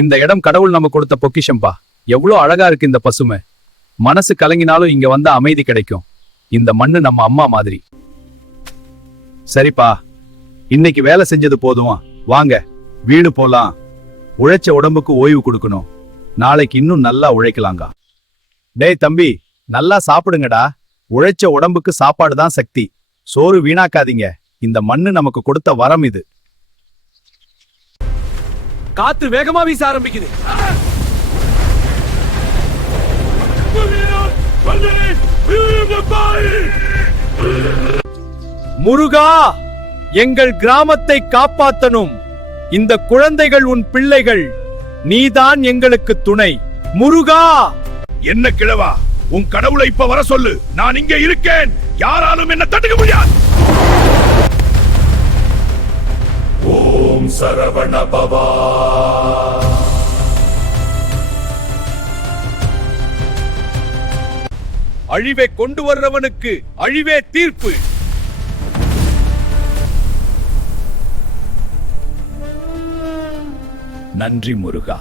இந்த இடம் கடவுள் நம்ம கொடுத்த பொக்கிஷம்பா. எவ்வளவு அழகா இருக்கு இந்த பசுமை. மனசு கலங்கினாலும் இங்க வந்தா அமைதி கிடைக்கும். இந்த மண்ணு நம்ம அம்மா மாதிரி. சரிப்பா, இன்னைக்கு வேலை செஞ்சது போதும். வாங்க வீடு போலாம். உழைச்ச உடம்புக்கு ஓய்வு கொடுக்கணும். நாளைக்கு இன்னும் நல்லா உழைக்கலாங்க. டேய் தம்பி, நல்லா சாப்பிடுங்கடா. உழைச்ச உடம்புக்கு சாப்பாடு தான் சக்தி. சோறு வீணாக்காதீங்க. இந்த மண்ணு நமக்கு கொடுத்த வரம் இது. காத்து வேகமா வீச ஆரம்பிக்குது. முருகா, எங்கள் கிராமத்தை காப்பாத்தனும். இந்த குழந்தைகள் உன் பிள்ளைகள். நீதான் எங்களுக்கு துணை. முருகா! என்ன கிழவா, உன் கடவுளை இப்ப வர சொல்லு. நான் இங்கே இருக்கேன். யாராலும் என்ன தடுக்க முடியாது. ஓம் சரவண பவா. அழிவை கொண்டு வர்றவனுக்கு அழிவே தீர்ப்பு. நன்றி முருகா.